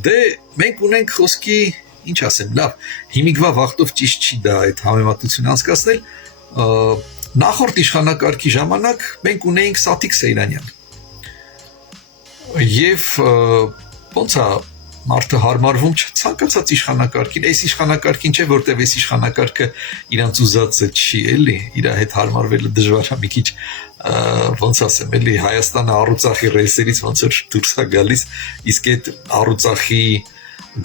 Դե մենք ունենք խոսքի, ինչ ասեմ, լավ, հիմիկվա վախտով ճիշտ չի դա այդ համեմատությունը անցկացնել, նախորդ իշխանակարգի ժամանակ մենք ունեինք Սաթիկ Սեյրանյան։ Եվ ոնց է մարդը հարմարվում ցանկացած իշխանակարգին, այս իշխանակարգին չէ, որտեվ այս իշխանակարգը իրանց ուզածը չի, էլի, իր հետ հարմարվելը դժվար է մի քիչ, ոնց ասեմ, էլի Հայաստանը առուծախի ռեյսերից ոնց որ դուրս է գալիս, իսկ այդ առուծախի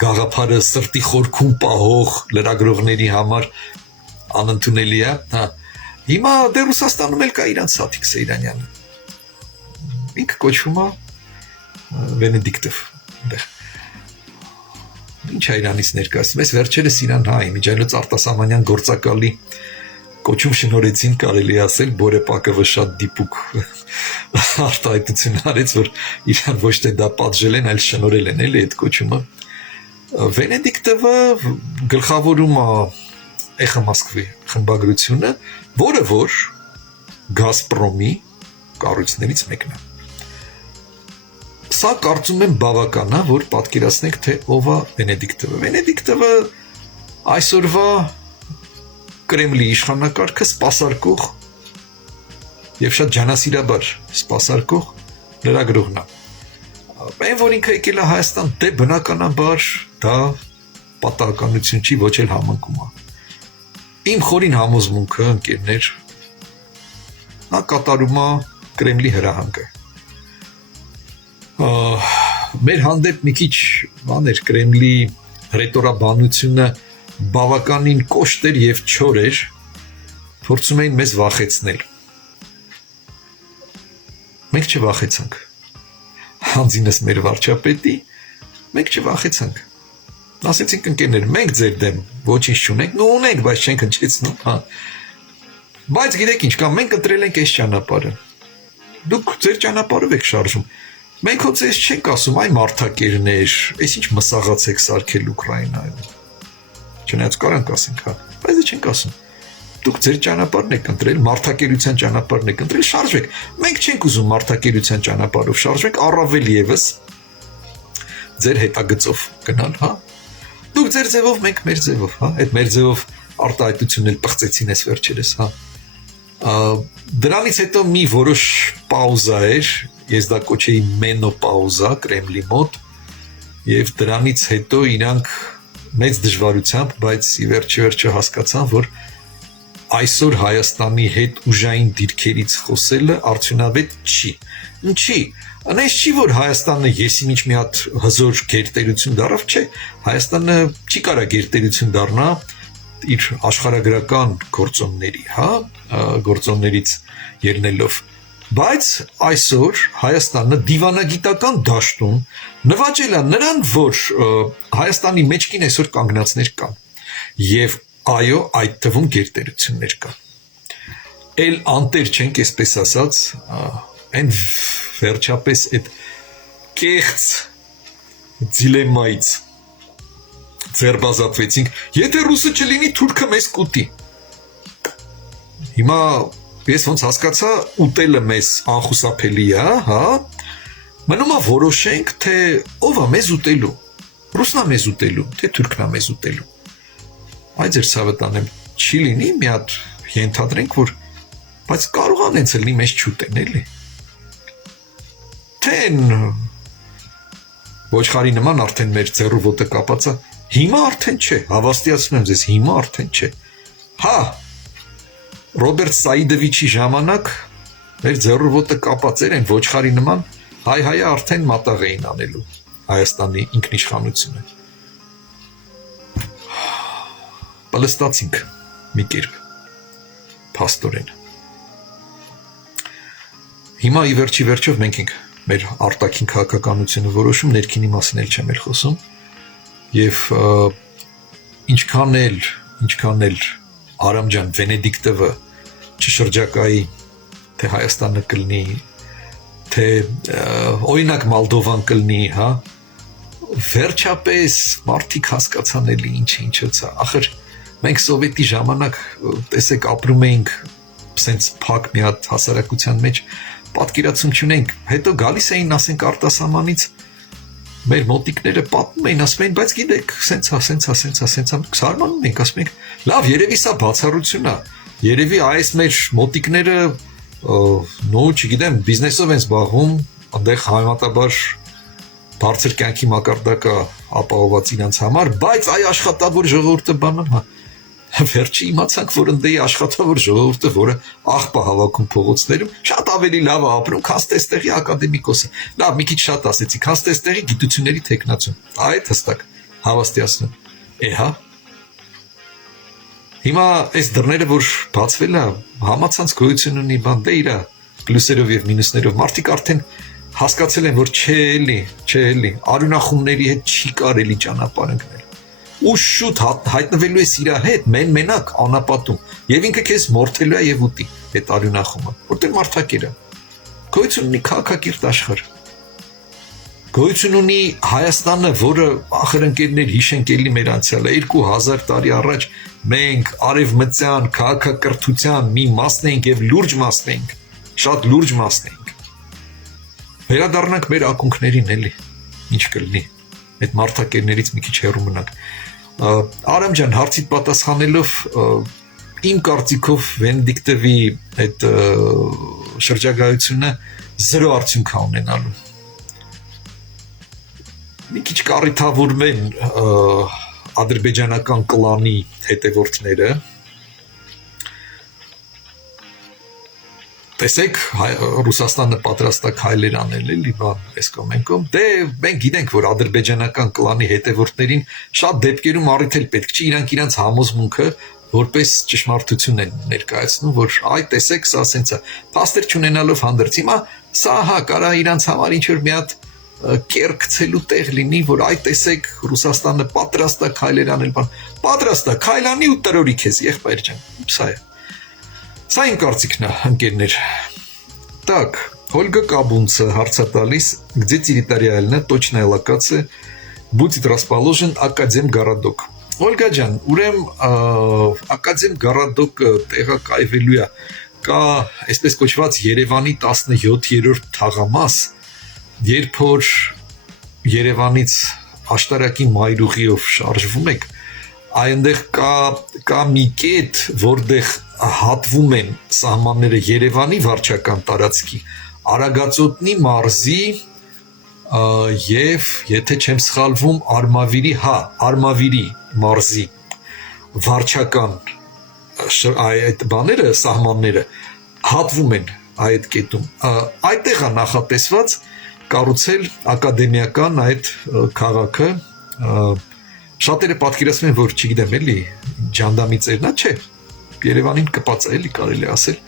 գաղափարը սրտի խորքում պահող լրագրողների համար անընդունելի է, հա։ Հիմա դեռ Ռուսաստանում էլ կա իրանց Սաթիկ Սեյրանյանը։ Ինքը կոչվում է Վենեդիկտով, այնտեղ։ Ինչ է իրանից ներկայացնում, ես վերջերս իրան հա իմիջայլոց արտասահմանյան գործակալի կոչում շնորհեցին, կարելի ասել, Բորեպակովը շատ դիպուկ արտահայտություն արեց, որ իրան ոչ թե դա պատժել են, այլ շնորհել են էլի այդ կոչումը։ Վենեդիկտովը գլխավորում է Էխո Մոսկվի խմբագրությունը, որը որ Գազպրոմի կառույցներից մեկն է։ Սա կարծում եմ բավական է, որ պատկերացնենք, թե ով է Վենեդիկտովը։ Վենեդիկտովը այսօրվա Կրեմլի իշխանակարգը սպասարկող եւ շատ ջանասիրաբար սպասարկող լրագրողն է։ Այն որ ինքը եկել է Հայաստան, դե բնականաբար դա պատահականություն չի, ոչ էլ համընկում է։ Իմ խորին համոզմունքը, ընկերներ, նա կատարում է Կրեմլի հրահանգը։ Մեր հանդեպ մի քիչ բաներ Կրեմլի ռետորաբանությունը բավականին կոշտ էր եւ չոր էր, փորձում էին մեզ վախեցնել։ Մենք չվախեցանք։ Հանձինս մեր վարչապետի, մենք չվախեցանք։ Ասեցինք ընկերներ, մենք ձեր դեմ ոչինչ չունենք, նո ունենք, բայց չենք հնչեցնում, հա։ Բայց գիտեք ինչ, կամ մենք ընտրել ենք այս ճանապարհը։ Դուք ձեր ճանապարհով եք շարժում։ Մենք հոց էս չենք ասում, այ մարդակերներ, այս ինչ մսաղաց եք սարքել Ուկրաինայում։ Չնայած կարանք ասենք, հա, բայց դա չենք ասում։ Դուք ձեր ճանապարհն եք ընտրել, մարդակերության ճանապարհն եք ընտրել, շարժվեք։ Մենք չենք ուզում մարդակերության ճանապարհով շարժվենք, առավել եւս ձեր հետագծով գնալ, հա։ Դուք ձեր ձևով, մենք մեր ձևով, հա։ Այդ մեր ձևով արտահայտությունն էլ պղծեցին այս վերջերս, հա։ Դրանից հետո մի որոշ պաուզա էր, ես դա կոչեի մենոպաուզա Կրեմլի մոտ, եւ դրանից հետո իրանք մեծ դժվարությամբ, բայց ի վերջո հասկացան, որ այսօր Հայաստանի հետ ուժային դիրքերից խոսելը արդյունավետ չի։ Ինչի՞։ Այնպես չի, որ Հայաստանը եսիմինչ մի հատ հզոր գերտերություն դառավ, չէ։ Հայաստանը չի կարող գերտերություն դառնա իր աշխարհագրական գործոնների, հա, գործոններից ելնելով։ Բայց այսօր Հայաստանը դիվանագիտական դաշտում նվաճել է նրան, որ Հայաստանի մեջքին այսօր կանգնածներ կան։ Եվ այո, այդ թվում գերտերություններ կան։ Էլ անտեր չենք, այսպես ասած, այն վերջապես այդ կեղծ դիլեմայից ձերբազատվեցինք, եթե ռուսը չլինի, թուրքը մեզ կուտի։ Հիմա ես ոնց հասկացա, ուտելը մեզ անխուսափելի է, հա։ Մնում է որոշենք, թե ով է մեզ ուտելու։ Ռուսնա մեզ ուտելու, թե թուրքնա մեզ ուտելու։ Այդ ձեր ցավը տանեմ չի լինի, մի հատ ենթադրենք, որ բայց կարող է այնց լինի մեզ չուտեն, էլի։ Թեն ոչխարի նման արդեն մեր ձեռու ոտը կապած է, հիմա արդեն չէ, հավաստիացնում եմ ձեզ, հիմա արդեն չէ։ Հա, Ռոբերտ Սաիդովիչի ժամանակ մեր ձեռու ոտը կապած էր այն ոչխարի նման, հայ-հայը արդեն մատաղ էին անելու Հայաստանի ինքնիշխանությունը։ Պլստացինք մի կերպ, փաստորեն։ Հիմա ի վերջի վերջով մենք ենք մեր արտաքին քաղաքականությունը որոշում, ներքինի մասին էլ չեմ խոսում, եւ ինչքան էլ Արամ ջան Վենեդիկտովը չշրջակայի, թե Հայաստանը կլինի, թե օրինակ Մոլդովան կլինի, հա, վերջապես մարդիկ հասկացան էլի ինչը, ախր մենք սովետի ժամանակ տեսեք ապրում էինք սենց փակ մի հատ հասարակության մեջ, պատկերացում չունենք, հետո գալիս էին, ասենք, արտասահմանից մեր մոտիկները պատմում էին, ասում էին, բայց գիտեք, սենց, զարմանում ենք, ասում ենք, լավ, երևի սա բացառություն է, երևի այս մեր մոտիկները, չգիտեմ, բիզնեսով են զբաղվում, այնտեղ համեմատաբար բարձր կյանքի մակարդակը ապահովված իրենց համար, բայց այ աշխատավոր ժողովուրդը բանան, հա, վերջի իմացանք, որ ընդեի աշխատավոր ժողովուրդը, որը աղբ է հավաքում փողոցներում, շատ ավելի լավ է ապրում, քան ստեղի ակադեմիկոսը։ Լավ, մի քիչ շատ ասեցի, քան ստեղի գիտությունների թեկնածուն։ Այդ հստակ հավաստիացնում։ Հա։ Հիմա այս դռները, որ բացվել է, համացանց գոյություն ունի, բան դե իրա պլյուսերով եւ մինուսներով, մարդիկ արդեն հասկացել են, որ չէ էլի, արյունախումների հետ չի կարելի ճանապարհ ընկնել։ Ու շուտ հայտնվելու ես իր հետ, մենակ անապատում, եւ ինքը քեզ մորթելու է եւ ուտի այդ արյունախումը, որտեղ մարդակեր է։ Գոյություն ունի քաղաքակիրթ աշխարհ։ Գոյություն ունի Հայաստանը, որը ախր ընկերներ հիշենք էլի մեր անցյալը 2000 տարի առաջ մենք արևմտյան քաղաքակրթության մի մասն էինք եւ լուրջ մասն էինք, շատ լուրջ մասն էինք։ Վերադառնանք մեր ակունքներին էլի, ինչ կլինի։ Այդ մարդակերներից մի քիչ հեռու մնանք։ Արամ ջան, հարցիդ պատասխանելով, իմ կարծիքով Վենեդիկտովի այդ շրջագայությունը 0 արդյունք է ունենալու։ Մի քիչ կառիթավորում են ադրբեջանական կլանի հետևորդները։ Տեսեք, Ռուսաստանը պատրաստ է քայլեր անել էլի բան այս կոմենկում։ Դե մենք գիտենք, որ ադրբեջանական կլանի հետևորդներին շատ դեպքերում առիթ էլ պետք չի, իրանք համոզմունքը որպես ճշմարտություն են ներկայացնում, որ այ տեսեք, սա սենց է։ Փաստեր չունենալով հանդերձ հիմա սա հա կարա իրանք համար ինչ որ մի հատ կերկցելու տեղ լինի, որ այ տեսեք, Ռուսաստանը պատրաստ է քայլեր անել բան։ Պատրաստ է, քայլանի ու տրորի քեզ, եղբայր ջան։ Սա է։ Սա իմ կարծիքն է, ընկերներ։ Так, Ольга Кабунца, հարցատալիս, где территориально, точная локация, будет расположен Академгородок։ Ольга ջան, ուրեմն Академгородок տեղակայվելու է կա, այսպես կոչված Երևանի 17-րդ թաղամաս, երբ որ Երևանից աշտարակի մայրուղիով շարժվում եք, այնտեղ կա մի կետ, որտեղ հատվում են սահմանները Երևանի վարչական տարածքի, Արագածոտնի մարզի եւ, եթե չեմ սխալվում, Արմավիրի մարզի վարչական այդ բաները, սահմանները հատվում են այդ կետում։ Այդտեղ է նախատեսված կառուցել ակադեմիական այդ քաղաքը, շատերը պատկերացնում են, որ չգիտեմ էլի, ջանդամի ծերնա չէ, Երևանին կպած էլի կարելի ասել։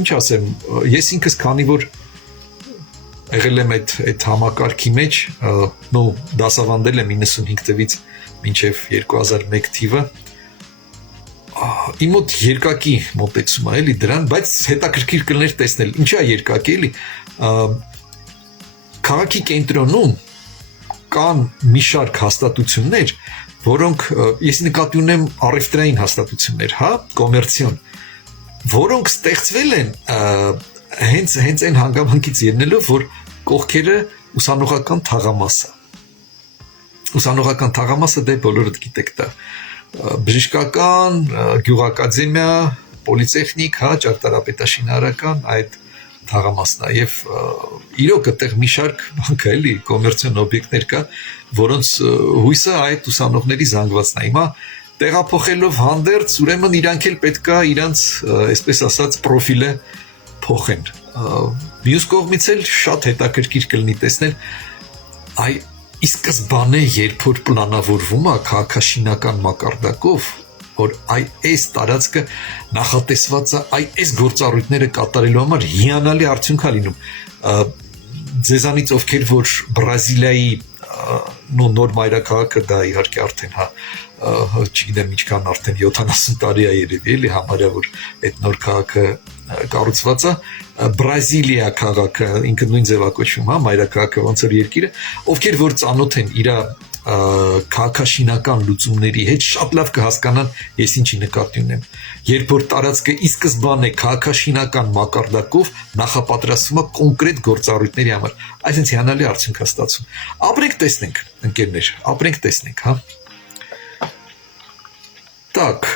Ինչ ասեմ, ես ինքս քանի որ եղել եմ այդ համակարգի մեջ, դասավանդել եմ 95 թվից մինչև 2001 թիվը, իմ մոտ երկակի մոտեցում է էլի դրան, բայց հետաքրքիր կլներ տեսնել, ինչա երկակի էլի, քաղաքի կենտրոնում կան մի շարք հաստատություններ, որոնք ես նկատի ունեմ առևտրային հաստատություններ, հա, կոմերցիոն, որոնք ստեղծվել են հենց այն հանգամանքից ելնելով, որ կողքերը ուսանողական թաղամասը։ Ուսանողական թաղամասը դե բոլորդ գիտեք դա։ Բժշկական, գյուղակադեմիա, պոլիտեխնիկ, հա, ճարտարապետաշինարական այդ թաղամասն է եւ իրոք այդտեղ մի շարք բան կա էլի կոմերցիոն օբյեկտներ կա, որոնց հույսը այդ ուսանողների զանգվածն է։ Հիմա տեղափոխելով հանդերձ, ուրեմն իրանք էլ պետքա իրանց, այսպես ասած, պրոֆիլը փոխեն։ Մյուս կողմից էլ շատ հետաքրքիր կլինի տեսնել այ ի սկզբանե երբ որ պլանավորվում է քաղաքաշինական մակարդակով, որ այս տարածքը նախատեսված է այս գործառույթները կատարելու համար հիանալի արդյունք է լինում։ Ձեզանից ովքեր որ Բրազիլիայի նոր մայրաքաղաքը դա իհարկե արդեն հա չգիտեմ ինչքան արդեն 70 տարի է երևի էլի համարյա որ այդ նոր քաղաքը կառուցված է Բրազիլիա քաղաքը ինքը նույն ձևակոչվում է մայրաքաղաքը ոնց որ երկիրը ովքեր որ ծանոթ են իր քաղաքաշինական լուծումների հետ շատ լավ կհասկանան ես ինչի նկատի ունեմ երբ որ տարածքը ի սկզբանե քաղաքաշինական մակարդակով նախապատրաստվում է կոնկրետ գործառույթների համար այսինքն հիանալի արդյունք է ստացվում ապրենք տեսնենք ընկերներ ապրենք տեսնենք հա Так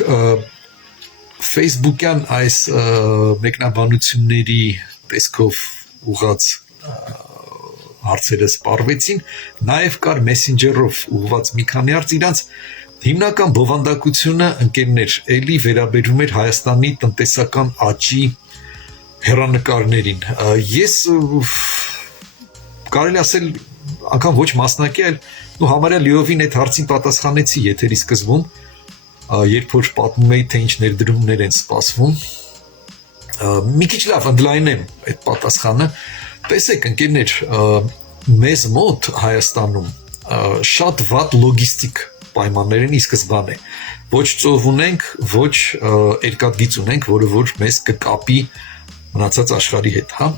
Facebook-յան այս մեկնաբանությունների տեսքով ուղղած հարցերը սպառվեցին, նաև կար Messenger-ով ուղղված մի քանի հարց իրանց հիմնական բովանդակությունը ընկերներ էլի վերաբերում էր Հայաստանի տնտեսական աճի հեռանկարներին։ Ես կարելի ասել անգամ ոչ մասնակի, այլ համարյա լիովին այդ հարցին պատասխանեցի եթերի սկզբում, երբ որ պատմում էի, թե ինչ ներդրումներ են սպասվում։ Մի քիչ լավ ընդլայնեմ այդ պատասխանը։ Տեսեք ընկերներ, մեզ մոտ Հայաստանում շատ վատ լոգիստիկ պայմաններ են ի սկզբանե։ Ոչ ծով ունենք, ոչ երկաթգիծ ունենք, որը որ մեզ կկապի մնացած աշխարհի հետ, հա։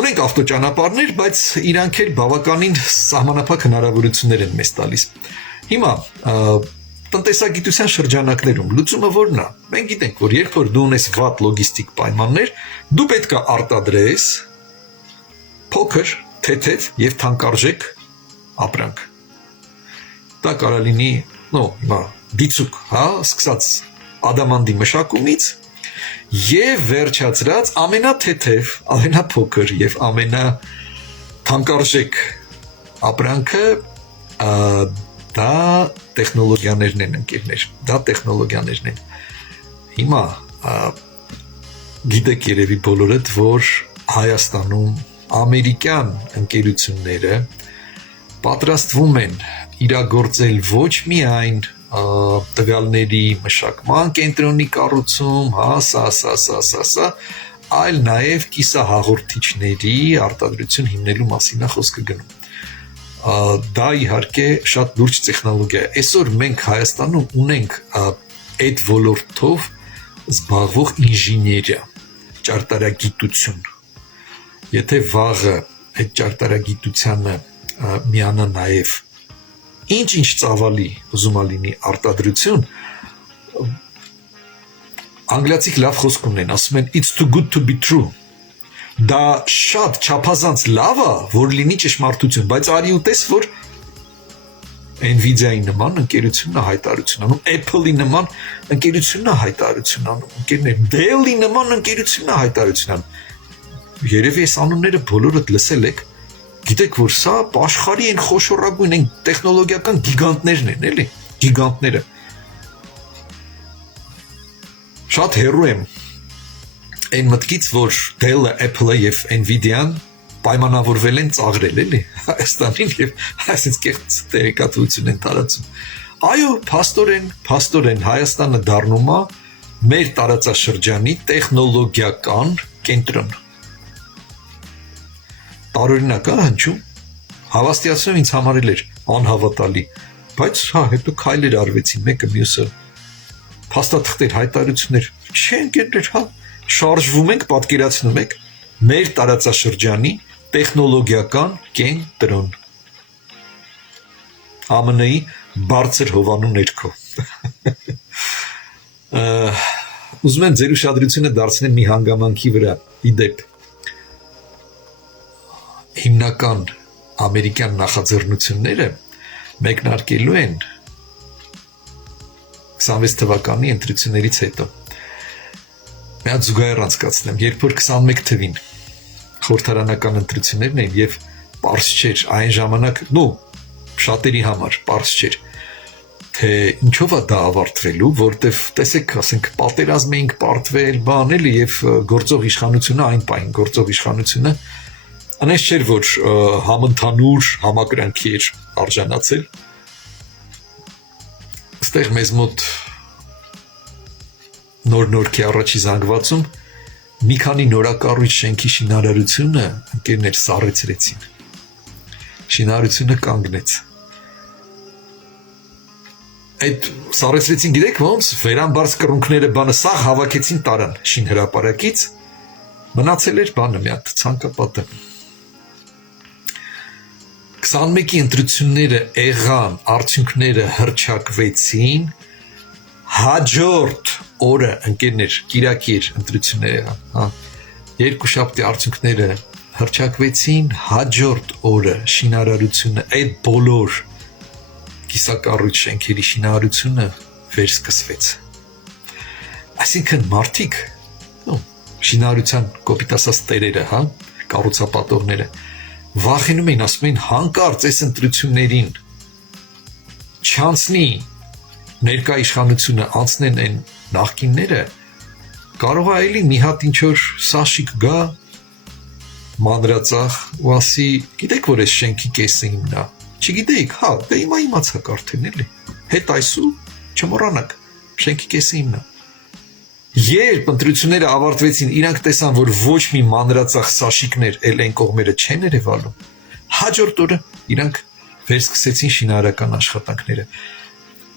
Ունենք ավտոճանապարհներ, բայց իրանք էլ բավականին սահմանափակ հնարավորություններ են մեզ տալիս։ Հիմա տնտեսագիտության շրջանակներում լուծումը որն է։ Մենք գիտենք, որ երբ որ դու ունես վատ լոգիստիկ պայմաններ, դու պետք է արտադրես փոքր, թեթև եւ թանկարժեք ապրանք։ Դա կարող լինի, հիմա դիցուկ, հա, սկսած ադամանդի մշակումից եւ վերջացրած ամենաթեթև, ամենափոքր եւ ամենաթանկարժեք ապրանքը դա տեխնոլոգիաներն են ընկերներ, դա տեխնոլոգիաներն են։ Հիմա գիտեք երևի բոլորդ, որ Հայաստանում ամերիկյան ընկերությունները պատրաստվում են իրագործել ոչ միայն տվյալների մշակման կենտրոնի կառուցում, սա, այլ նաև կիսահաղորդիչների արտադրություն հիմնելու մասին է խոսքը գնում։ Դա իհարկե շատ լուրջ տեխնոլոգիա է։ Այսօր մենք Հայաստանում ունենք այդ ոլորտով զբաղվող ինժեներիա, ճարտարագիտություն։ Եթե վաղը այդ ճարտարագիտությանը միանա նաև ինչ ծավալի ուզում լինի արտադրություն, անգլիացիք լավ խոսք ունեն, ասում են it's too good to be true։ Դա շատ չափազանց լավ է, որ լինի ճշմարտություն, բայց արի ու տես, որ Nvidia-ի նման ընկերությունն է հայտարարություն անում, Apple-ի նման ընկերությունն է հայտարարություն անում, ընկերներ, Dell-ի նման ընկերությունն է հայտարարություն անում։ Երևի այս անունները բոլորդ լսել եք, գիտեք, որ սա աշխարհի այն խոշորագույն այն տեխնոլոգիական գիգանտներն են, էլի, գիգանտները։ Շատ հեռու եմ այն մտքից, որ Dell-ը, Apple-ը եւ Nvidia-ն պայմանավորվել են ծաղրել, էլի, Հայաստանին եւ այսինքն կեղծ տեղեկատվություն են տարածում։ Այո, փաստորեն Հայաստանը դառնում է մեր տարածաշրջանի տեխնոլոգիական կենտրոն։ Տարօրինակ է հնչում։ Հավաստիացնում ինձ համարել էր անհավատալի, բայց հետո քայլեր արվեցին մեկը մյուսը։ Փաստաթղթեր, հայտարարություններ, ընկերներ, շարժվում ենք, պատկերացնում եք մեր տարածաշրջանի տեխնոլոգիական կենտրոն։ ԱՄՆ-ի բարձր հովանու ներքո։ Ուզում եմ ձեր ուշադրությունը դարձնել մի հանգամանքի վրա։ Իդեպ հիմնական ամերիկյան նախաձեռնությունները մեկնարկելու են 26 թվականի ընտրություններից հետո։ Մի հատ զուգահեռ անցկացնեմ, երբ որ 21 թվին խորհրդարանական ընտրություններն էին եւ պարզ չէր այն ժամանակ, շատերի համար պարզ չէր, թե ինչով է դա ավարտվելու, որտեվ տեսեք, ասենք, պատերազմ էինք պարտվել, բան էլի եւ գործող իշխանությունը այն պայն գործող իշխանությունը անես չէր, որ համընդհանուր համակրանքի էր արժանացել։ Այստեղ մեզ մոտ նոր-նորքի առաջի զանգվածում մի քանի նորակառույց շենքի շինարարությունը ընկերներ սառեցրեցին։ Շինարարությունը կանգնեց։ Այդ սառեցրեցին, գիտեք ոնց, վերամբարձ կռունկները բանը սաղ հավաքեցին տարան շին հրապարակից, մնացել էր բանը մի հատ ցանկապատը։ 21-ի ընտրությունները եղան, արդյունքները հռչակվեցին, հաջորդ օրը ընկերներ կիրակի էր ընտրությունները եղան, երկուշաբթի արդյունքները հռչակվեցին, հաջորդ օրը շինարարությունը, այդ բոլոր կիսակառույց շենքերի շինարարությունը վերսկսվեց։ Այսինքն մարդիկ, շինարարության կոպիտ ասած տերերը, կառուցապատողները վախենում էին, ասում էին հանկարծ այս ընտրություններին չանցնի ներկա իշխանությունը, անցնեն այն նախկինները, կարող է էլի մի հատ ինչ-որ սաշիկ գա մանրածախ ու ասի, գիտեք որ այս շենքի կեսը իմն է, չգիտեիք, դե հիմա իմացաք արդեն էլի, հետ այսու չմոռանաք, շենքի կեսը իմն է։ Երբ ընտրությունները ավարտվեցին, իրանք տեսան, որ ոչ մի մանրածախ սաշիկներ էլ այն կողմերը չեն երևալու, հաջորդ օրը իրանք վերսկսեցին շինարարական աշխատանքները։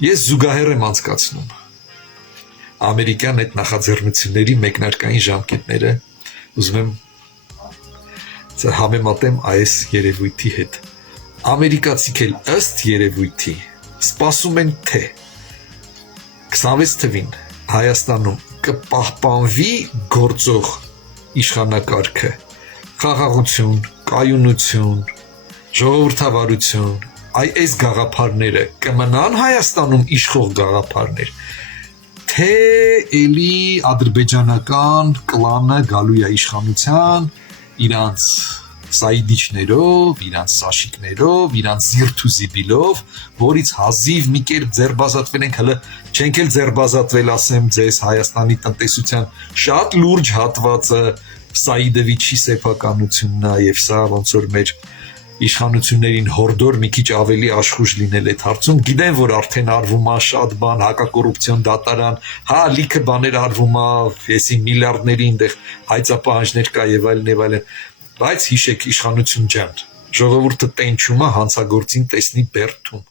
Ես զուգահեռ եմ անցկացնում ամերիկյան այդ նախաձեռնությունների մեկնարկային ժամկետները, ուզում եմ համեմատեմ այս երևույթի հետ։ Ամերիկացիք էլ ըստ երևույթի սպասում են թե 26 թվին Հայաստանում կպահպանվի գործող իշխանակարգը, խաղաղություն, կայունություն, ժողովրդավարություն, այս գաղափարները կմնան Հայաստանում իշխող գաղափարներ, թե էլի ադրբեջանական կլանը գալու է իշխանության իրանց սայդիչներով, իրանց սաշիկներով, իրանց զիրթուզիբիլով, որից հազիվ մի կերպ ձերբազատվել ենք, հələ չենք էլ ձերբազատվել, ասեմ ձեզ, Հայաստանի տնտեսության շատ լուրջ հատվածը Սաիդովիչի սեփականությունն է եւ սա ոնց որ մեր իշխանություններին հորդոր մի քիչ ավելի աշխուժ լինել այդ հարցում։ Գիտեմ, որ արդեն արվում է շատ բան, հակակոռուպցիոն դատարան, լիքը բաներ արվում է, եսի միլիարդների այնտեղ հայցապահանջներ կա եւ այլն, բայց հիշեք իշխանություն ջան, ժողովուրդը տենչում է հանցագործին տեսնի բերդում։